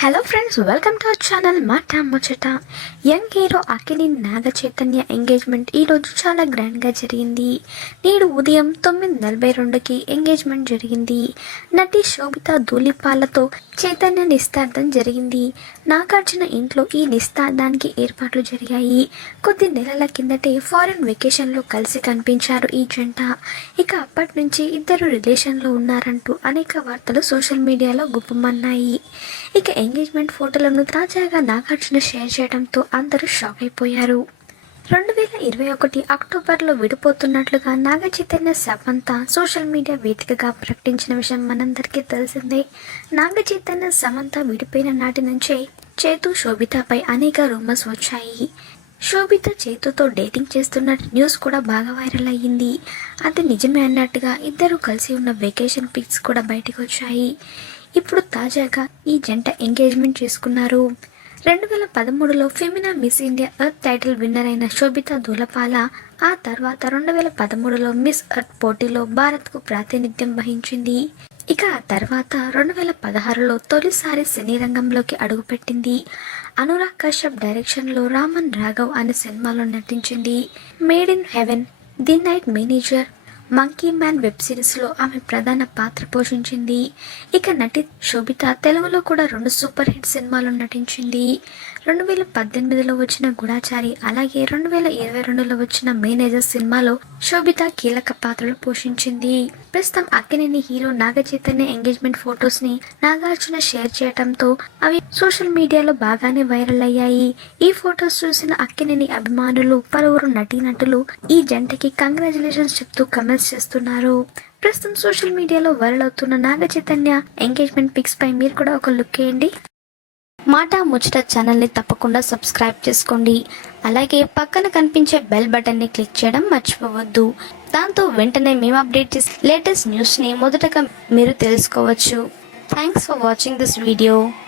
Hello friends welcome to our channel మాట ముచ్చట young hero అఖిలి నాగ చైతన్య ఎంగేజ్మెంట్ ఈరోజు చాలా గ్రాండ్గా జరిగింది. నేడు ఉదయం తొమ్మిది నలభై రెండుకి ఎంగేజ్మెంట్ జరిగింది. నటి శోభిత ధూళిపాలతో చైతన్య నిస్తార్థం జరిగింది. నాగార్జున ఇంట్లో ఈ నిస్తార్థానికి ఏర్పాట్లు జరిగాయి. కొద్ది నెలల కిందటే ఫారెన్ వెకేషన్లో కలిసి కనిపించారు ఈ జంట. ఇక అప్పటి నుంచి ఇద్దరు రిలేషన్లో ఉన్నారంటూ అనేక వార్తలు సోషల్ మీడియాలో గుప్పమన్నాయి. ఇక ఎంగేజ్మెంట్ ఫోటోలను తాజాగా నాగార్జున షేర్ చేయడంతో అందరూ షాక్ అయిపోయారు. రెండు వేల ఇరవై ఒకటి అక్టోబర్లో విడిపోతున్నట్లుగా నాగ చైతన్య సమంత సోషల్ మీడియా వేదికగా ప్రకటించిన విషయం మనందరికీ తెలిసిందే. నాగ చైతన్య సమంత విడిపోయిన నాటి నుంచే చేతు శోభితపై అనేక రూమర్స్ వచ్చాయి. శోభిత చేతుతో డేటింగ్ చేస్తున్న న్యూస్ కూడా బాగా వైరల్ అయ్యింది. అది నిజమే అన్నట్టుగా ఇద్దరు కలిసి ఉన్న వెకేషన్ పిక్స్ కూడా బయటకు వచ్చాయి. ఇప్పుడు తాజాగా ఈ జంట ఎంగేజ్మెంట్ చేసుకున్నారు. రెండు వేల పదమూడులో Femina Miss India Earth title winner అయిన శోభిత దూలపాల ఆ తర్వాత రెండు వేల పదమూడులో మిస్ ఎర్త్ పోటీలో భారత్కు ప్రాతినిధ్యం వహించింది. ఇక ఆ తర్వాత రెండు వేల పదహారులో తొలిసారి సినీ రంగంలోకి అడుగుపెట్టింది. అనురాగ్ కశ్యప్ డైరెక్షన్లో రామన్ రాఘవ్ అనే సినిమాలో నటించింది. Made in heaven the night manager monkey man web సిరీస్లో ఆమె ప్రధాన పాత్ర పోషించింది. ఇక నటి శోభిత తెలుగులో కూడా రెండు సూపర్ హిట్ సినిమాలు నటించింది. రెండు వేల పద్దెనిమిదిలో వచ్చిన గుడాచారి అలాగే రెండు వేల ఇరవై రెండులో వచ్చిన మేనేజర్ సినిమాలో శోభిత కీలక పాత్రలు పోషించింది. ప్రస్తుతం అక్కినేని హీరో నాగ చైతన్య ఎంగేజ్మెంట్ ఫొటోస్ని నాగార్జున షేర్ చేయడంతో అవి సోషల్ మీడియాలో బాగానే వైరల్ అయ్యాయి. ఈ ఫొటోస్ చూసిన అక్కినేని అభిమానులు పలువురు నటీనటులు ఈ జంటకి కంగ్రాచులేషన్స్ చెప్తూ కమెంట్స్ చేస్తున్నారు. ప్రస్తుతం సోషల్ మీడియాలో వైరల్ అవుతున్న నాగ చైతన్య ఎంగేజ్మెంట్ పిక్స్ పై మీరు కూడా ఒక లుక్ వేయండి. మాట ముచ్చట ఛానల్ని తప్పకుండా సబ్స్క్రైబ్ చేసుకోండి. అలాగే పక్కన కనిపించే బెల్ బటన్ని క్లిక్ చేయడం మర్చిపోవద్దు. దాంతో వెంటనే మేము అప్డేట్ చేసే లేటెస్ట్ న్యూస్ని మొదటగా మీరు తెలుసుకోవచ్చు. Thanks for watching this video